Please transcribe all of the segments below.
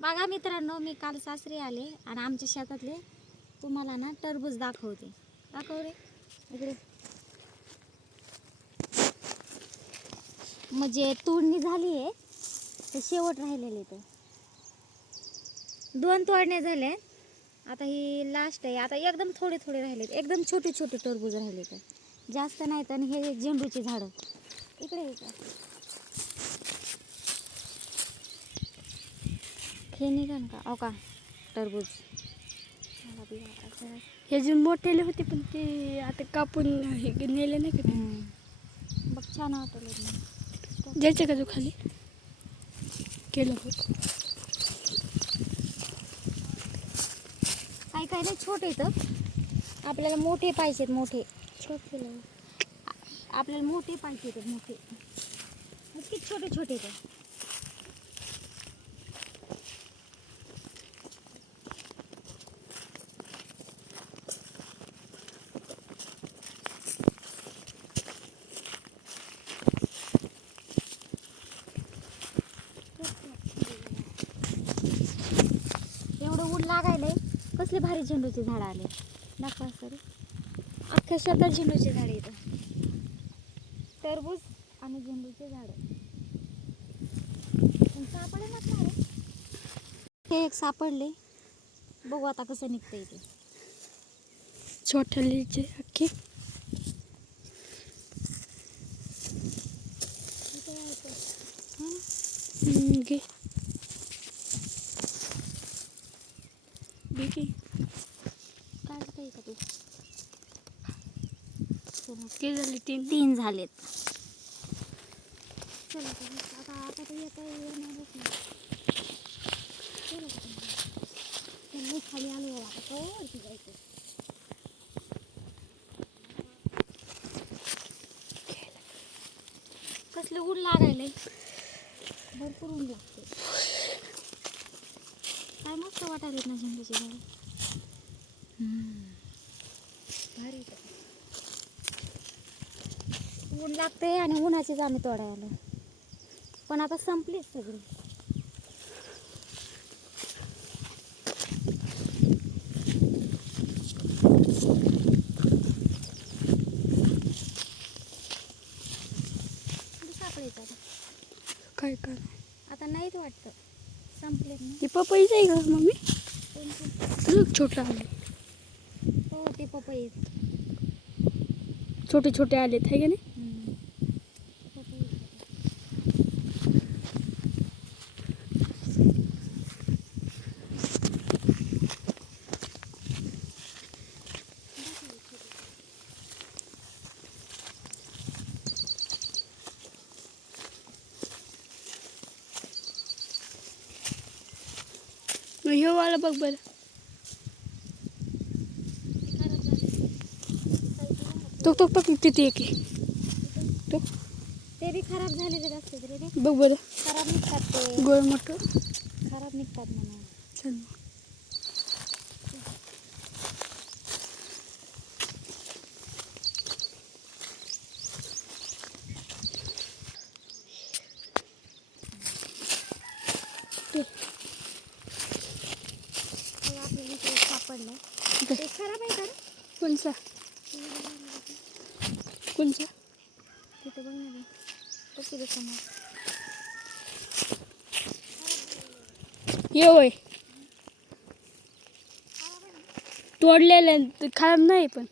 बघा मित्रांनो, मी काल सासरी आले आणि आमच्या शेतातले तुम्हाला ना टरबूज दाखवते. दाखव रे इकडे. म्हणजे तोडणी झाली आहे तर शेवट राहिलेले तर 2 तोडण्या झाल्या. आता ही लास्ट आहे. आता एकदम थोडे थोडे राहिले, एकदम छोटे छोटे टरबूज राहिले तर जास्त नाहीत. आणि हे झेंडूचे झाडं इकडे हे निघाल का अहो का टरबूज. हे जे मोठेले होते पण ते आता कापून हे नेले नाही का. बघ छान वाटलं. जायचं का जो खाली केलं बघ. काही काही नाही छोटे इथं. आपल्याला मोठे पाहिजेत, मोठे छोटे आपल्याला मोठे पाहिजेत, मोठे किती छोटे छोटे तर. एवढं ऊन लागायलंय. कसले भारी झेंडूचे झाड आले. दाखवा सर, अख्ख्या शेतात झेंडूचे झाड येतं. टरबूज आणि झेंडूचे झाड सापडे म्हटलं रे. हे एक सापडले. बघू आता कसं निघतंय ते. छोट्या लिचे अख्खे घे देखी काढता का तू. किती झाले? 3 झालेत. चला आता आता तर येता येणारच नाही. चला खाली आलो आता वरती जायचं. कसले ऊन लागायले. भरपूर ऊन लागते. काय मस्त वाटायलेत ना झेंडूचे झाड. भारी ऊन लागते आणि उन्हाचीच आम्ही तोडायला. पण आता संपलीच सगळी. सापडायचं आता. काय कर आता नाहीच वाटतं, संपलेत ना. हे पपईच आहे का मम्मी? कोणते? छोटा आले. हो ते पपई. छोटे छोटे आलेत आहे का नाही. हे वाला बघ बरं. तो तो बघ किती एक तो. ते बी खराब झालेले असते रे. बघ बरं खराब निघतात ते. गोळ मोठं खराब निघतात म्हणा. चल आपल्याला इकडे सापडलं. ते खराब आहे का रे? कोणचा कोणचा तिथं बघ ना. तिथं समोर ये होय तोडलेलं खराब नाही पण.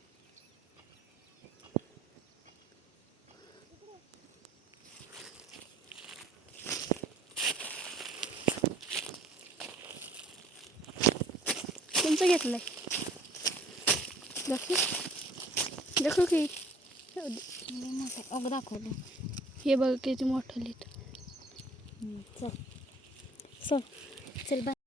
कोणचं घेतलंय दाखव दाखव की. मोठं दाखवलं. हे बघ किती मोठं लिहित. चल चल चल बाय.